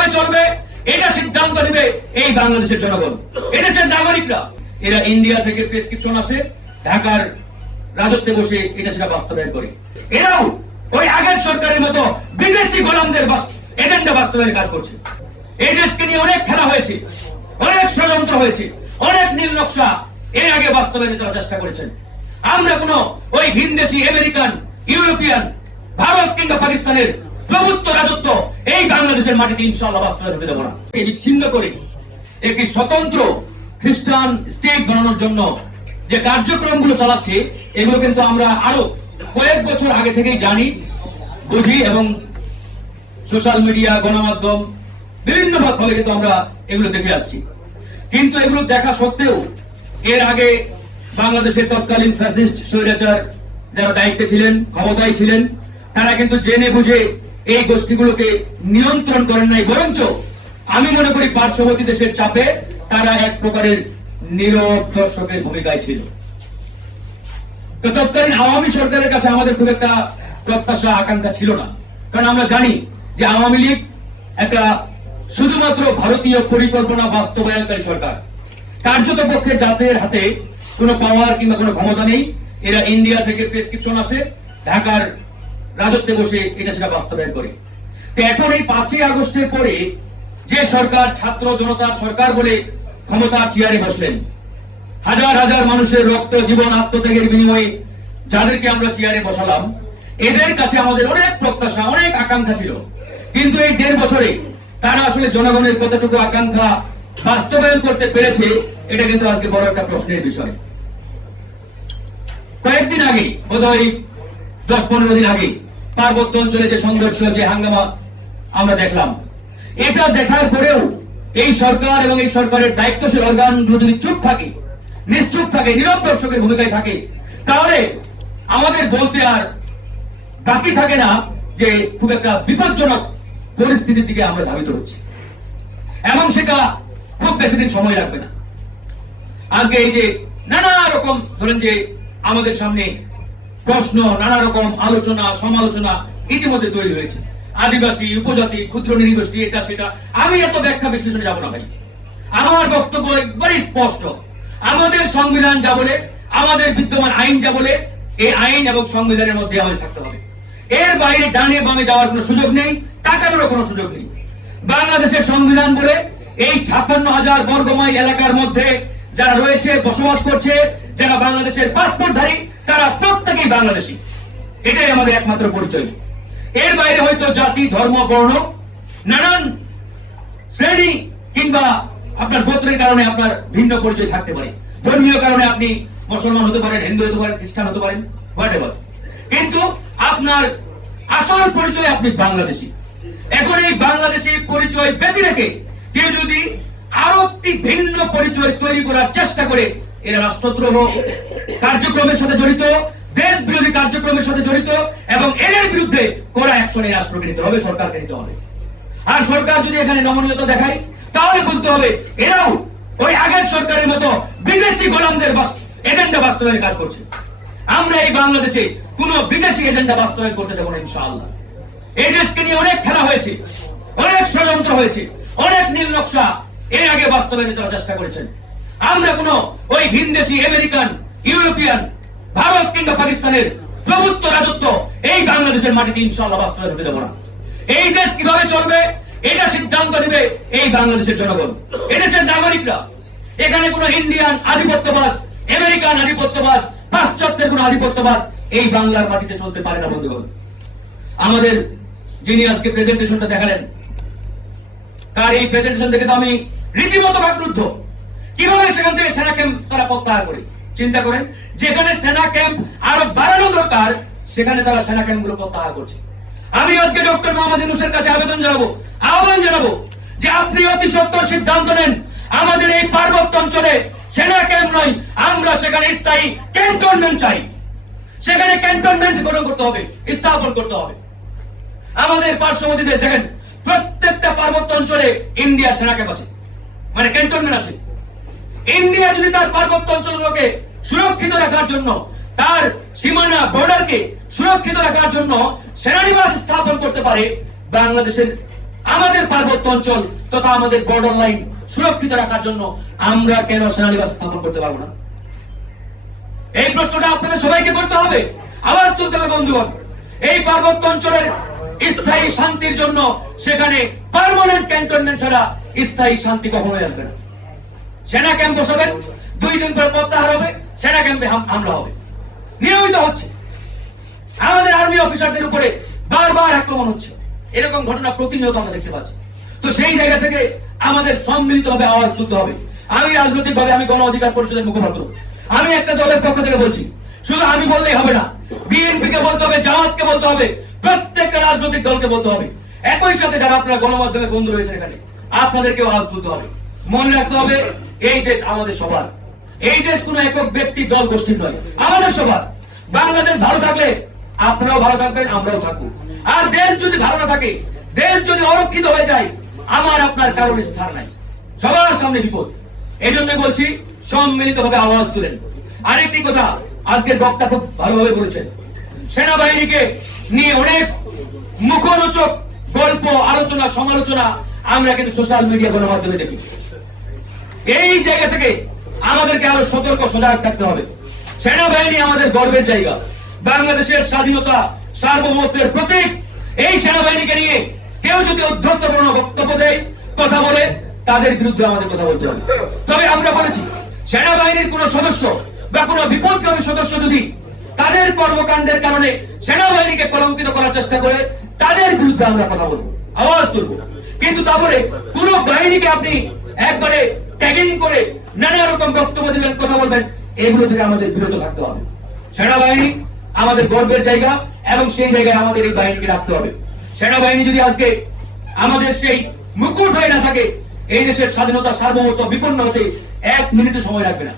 কীভাবে চলবে, এটা সিদ্ধান্ত নেবে এই বাংলাদেশের জনগণ। এদেশের নাগরিকরা। এরা ইন্ডিয়া থেকে প্রেসক্রিপশন আসে, ঢাকার রাজত্বে বসে এটা সেটা বাস্তবায়ন করে। এরাও ওই আগের সরকারের মতো বিদেশি গোলামদের এজেন্ডা বাস্তবায়নে কাজ করছে। এই দেশকে নিয়ে অনেক খেলা হয়েছে, অনেক ষড়যন্ত্র হয়েছে, অনেক নীল নকশা এর আগে বাস্তবায়নে তারা চেষ্টা করেছেন। আমরা কোন ওই ভিনদেশি, আমেরিকান, ইউরোপিয়ান, ভারত কিংবা পাকিস্তানের প্রভুত্ব, রাজত্ব, এই বাংলাদেশের মাটিতে ইনশাআল্লাহ বাস্তবায়ন হতে দেবো না। বিচ্ছিন্ন করে একটি স্বতন্ত্র খ্রিস্টান স্টেট বানানোর জন্য যে কার্যক্রমগুলো চালাচ্ছে, এগুলো কিন্তু আমরা আরও কয়েক বছর আগে থেকেই জানি, বুঝি এবং সোশ্যাল মিডিয়া, গণমাধ্যম বিভিন্ন ভাবে কিন্তু আমরা এগুলো দেখে আসছি। কিন্তু এগুলো দেখা সত্ত্বেও এর আগে বাংলাদেশের তৎকালীন ফ্যাসিস্ট, স্বৈরাচার যারা দায়িত্বে ছিলেন, ক্ষমতায় ছিলেন, তারা কিন্তু জেনে বুঝে এই গোষ্ঠীগুলোকে নিয়ন্ত্রণ করেন নাই, বরঞ্চ আমি মনে করি পার্শ্ববর্তী দেশের চাপে তারা এক প্রকারের নীরব দর্শকের ভূমিকায় ছিল। তো তৎকালীন আওয়ামী সরকারের কাছে আমাদের খুব একটা প্রত্যাশা, আকাঙ্ক্ষা ছিল না। কারণ আমরা জানি যে আওয়ামী লীগ একটা শুধুমাত্র ভারতীয় পরিকল্পনা বাস্তবায়নকারী সরকার। কার্যত পক্ষে জাতের হাতে কোনো পাওয়ার কিংবা কোনো ক্ষমতা নেই। এরা ইন্ডিয়া থেকে প্রেসক্রিপশন আসে, ঢাকার রাজত্বে বসে এটা সেটা বাস্তবায়ন করে। তো এখন এই পাঁচই আগস্টের পরে যে সরকার, ছাত্র জনতার সরকার বলে ক্ষমতার চেয়ারে বসলেন, হাজার হাজার মানুষের রক্ত, জীবন, আত্মত্যাগের বিনিময়ে যাদেরকে আমরা চেয়ারে বসালাম, এদের কাছে আমাদের অনেক প্রত্যাশা, অনেক আকাঙ্ক্ষা ছিল। কিন্তু এই দেড় বছরে তারা আসলে জনগণের কতটুকু আকাঙ্ক্ষা বাস্তবায়ন করতে পেরেছে, এটা কিন্তু আজকে বড় একটা প্রশ্নের বিষয়। কয়েকদিন আগে বোধহয় দশ পনেরো দিন আগে পার্বত্য অঞ্চলে যে সংঘর্ষ যে হাঙ্গামা আমরা দেখলাম, এটা দেখার পরেও এই সরকার এবং এই সরকারের দায়িত্বশীল অর্গানগুলো যদি চুপ থাকে, নিশ্চুপ থাকে নীরব দর্শকের ভূমিকায় থাকে, তাহলে আমাদের বলতে আর বাকি থাকে না যে খুব একটা বিপজ্জনক পরিস্থিতির দিকে আমরা ধাবিত হচ্ছি। এবং সেটা খুব বেশি দিন সময় লাগবে না। আজকে এই যে নানা রকম, ধরেন যে আমাদের সামনে প্রশ্ন, নানা রকম আলোচনা, সমালোচনা ইতিমধ্যে তৈরি হয়েছে। আদিবাসী, উপজাতি, ক্ষুদ্র নৃগোষ্ঠী এটা সেটা। আমি এত ব্যাখ্যা বিশ্লেষণে যাব না ভাই। আমার বক্তব্য একবারই স্পষ্ট। আমাদের সংবিধান যা বলে, আমাদের বিদ্যমান আইন যা বলে, এই আইন এবং সংবিধানের মধ্যে আমাদের থাকতে হবে। এর বাইরে ডানে বামে যাওয়ার কোনো সুযোগ নেই, তাকানোরও কোনো সুযোগ নেই। বাংলাদেশের সংবিধান বলে, এই ছাপ্পান্ন হাজার বর্গমাইল এলাকার মধ্যে যারা রয়েছে, বসবাস করছে, যারা বাংলাদেশের পাসপোর্টধারী তারা প্রত্যেকেই বাংলাদেশী। এটাই আমাদের একমাত্র পরিচয়। এর বাইরে হয়তো জাতি, ধর্ম, বর্ণ, নানান শ্রেণি কিংবা আপনার গোত্রের কারণে আপনার ভিন্ন পরিচয় থাকতে পারে। ধর্মীয় কারণে আপনি মুসলমান হতে পারেন, হিন্দু হতে পারেন, খ্রিস্টান হতে পারেন হোয়াট কিন্তু আপনার আসল পরিচয় আপনি বাংলাদেশী। এখন এই বাংলাদেশী পরিচয় ব্যতি রেখে কেউ যদি আরও একটি ভিন্ন পরিচয় তৈরি করার চেষ্টা করে এরা রাষ্ট্রদ্রোহ কার্যক্রমের সাথে জড়িত দেশ বিরোধী কার্যক্রমের সাথে জড়িত এবং এর বিরুদ্ধে কড়া অ্যাকশন এই রাষ্ট্রকে হবে, সরকারকে নিতে হবে। আর সরকার যদি এখানে নমনীয়তা দেখায়, তাহলে বুঝতে হবে এরাও ওই আগের সরকারের মতো বিদেশি গোলামদের এজেন্ডা বাস্তবায়নে কাজ করছে। আমরা এই বাংলাদেশে কোন বিদেশি এজেন্ডা বাস্তবায়ন করতে যাব না, ইনশাআল্লাহ। এই দেশকে নিয়ে অনেক খেলা হয়েছে, অনেক ষড়যন্ত্র হয়েছে, অনেক নীল নকশা এর আগে বাস্তবায়নে তারা চেষ্টা করেছেন। আমরা কোন ওই ভিনদেশি আমেরিকান, ইউরোপিয়ান, ভারত কিংবা পাকিস্তানের প্রভুত্ব, রাজত্ব, এই বাংলাদেশের মাটিতে ইনশাআল্লাহ বাস্তবায়ন হতে দেবো না। এই দেশ কীভাবে চলবে, এটা সিদ্ধান্ত নেবে এই বাংলাদেশের জনগণ। এদেশের নাগরিকরা, এখানে কোন ইন্ডিয়ান আধিপত্যবাদ, আমেরিকান আধিপত্যবাদ, পাশ্চাত্যের কোন আধিপত্যবাদ এই বাংলার মাটিতে চলতে পারে না, বন্ধুগণ। আমাদের যিনি আজকে প্রেজেন্টেশনটা দেখালেন, তার এই প্রেজেন্টেশন দেখে তো আমি রীতিমতো ভাবরুদ্ধ। কীভাবে সেখান থেকে সেনা ক্যাম্প তারা প্রত্যাহার করে? চিন্তা করেন, যেখানে সেনা ক্যাম্প আরও বাড়ানো দরকার, সেখানে তারা সেনা ক্যাম্পগুলো প্রত্যাহার করছে। আমি আজকে ডক্টর মোহাম্মদ ইউনুসের কাছে আবেদন জানাব, আহ্বান জানাব যে আপনি অতি সত্তর সিদ্ধান্ত নেন, আমাদের এই পার্বত্য অঞ্চলে সেনা ক্যাম্প নয়, আমরা সেখানে স্থায়ী ক্যান্টনমেন্ট চাই। সেখানে ক্যান্টনমেন্ট গ্রহণ করতে হবে, স্থাপন করতে হবে। আমাদের পার্শ্ববর্তী দেশ, দেখেন, প্রত্যেকটা পার্বত্য অঞ্চলে ইন্ডিয়া সেনা ক্যাম্প আছে মানে ক্যান্টনমেন্ট আছে। ইন্ডিয়া যদি তার পার্বত্য অঞ্চলগুলোকে সুরক্ষিত রাখার জন্য, তার সীমানা, বর্ডারকে সুরক্ষিত রাখার জন্য সেনানিবাস স্থাপন করতে পারে, বাংলাদেশের আমাদের পার্বত্য অঞ্চল তথা আমাদের বর্ডার লাইন সুরক্ষিত রাখার জন্য আমরা কেন সেনানিবাস স্থাপন করতে পারব না? এই প্রশ্নটা আপনাদের সবাইকে করতে হবে। আওয়াজ তুলতে হবে, বন্ধুগণ। এই পার্বত্য অঞ্চলের স্থায়ী শান্তির জন্য সেখানে পারমানেন্ট ক্যান্টনমেন্ট ছাড়া স্থায়ী শান্তি কখনোই আসবে না। সেনা ক্যাম্প বসাবেন দুই দিন পর প্রত্যাহার হবে, সেনা ক্যাম্পে হামলা হবে। নিয়মিত হচ্ছে। আমাদের আর্মি অফিসারদের উপরে বারবার আক্রমণ হচ্ছে। এরকম ঘটনা প্রতিনিয়ত আমরা দেখতে পাচ্ছি। তো সেই জায়গা থেকে আমাদের সম্মিলিত ভাবে আওয়াজ তুলতে হবে। আমি রাজনৈতিক ভাবে আমি গণ অধিকার পরিষদের মুখপাত্র। আমি একটা দলের পক্ষ থেকে বলছি, শুধু আমি বললেই হবে না বিএনপি কে বলতে হবে, জামাতকে বলতে হবে, প্রত্যেকটা রাজনৈতিক দলকে বলতে হবে। একই সাথে যারা আপনারা গণমাধ্যমে বন্ধু রয়েছে এখানে, আপনাদেরকেও আওয়াজ তুলতে হবে। মনে রাখতে হবে এই দেশ আমাদের সবার। এই দেশ কোন একক ব্যক্তি দল গোষ্ঠীর নয়, আমাদের সবার। বাংলাদেশ ভালো থাকলে আপনারাও ভালো থাকবেন, আমরাও থাকব। আর দেশ যদি ভালো না থাকে, দেশ যদি অরক্ষিত হয়ে যায়, আমার আপনার কারণ স্থান নাই। সবার সামনে বিপদ। এই জন্য বলছি সম্মিলিত ভাবে আওয়াজ তুলেন। আরেকটি কথা, আজকের বক্তা খুব ভালোভাবে বলেছেন। সেনাবাহিনীকে নিয়ে অনেক মুখরোচক গল্প, আলোচনা, সমালোচনা আমরা কিন্তু সোশ্যাল মিডিয়া গণমাধ্যমে দেখি। এই জায়গা থেকে আমাদেরকে আরও সতর্ক, সজাগ থাকতে হবে। সেনাবাহিনী আমাদের গর্বের জায়গা। বাংলাদেশের স্বাধীনতা, সার্বভৌমত্বের প্রতীক। এই সেনাবাহিনীকে নিয়ে কেউ যদি অধ্যন্তপূর্ণ বক্তব্য দেয়, কথা বলে, তাদের বিরুদ্ধে আমাদের কথা বলতে হবে। তবে আমরা বলেছি, সেনাবাহিনীর কোন সদস্য বা কোন বিপদগামী সদস্য যদি তাদের কর্মকাণ্ডের কারণে সেনাবাহিনীকে কলঙ্কিত করার চেষ্টা করে, তাদের বিরুদ্ধে আমরা কথা বলব। আওয়াজ তুলবো। কিন্তু তারপরে পুরো বাহিনীকে আপনি একবারে ট্যাগিং করে নানা রকম বক্তব্য দিবেন, কথা বলবেন, এগুলো থেকে আমাদের বিরত থাকতে হবে। সেনাবাহিনী আমাদের গর্বের জায়গা এবং সেই জায়গায় আমাদের এই বাহিনীকে রাখতে হবে। সেনাবাহিনী যদি আজকে আমাদের সেই মুকুট হয়ে না থাকে, এই দেশের স্বাধীনতা সার্বভৌমত্ব বিপন্ন হতে এক মিনিটে সময় লাগবে না।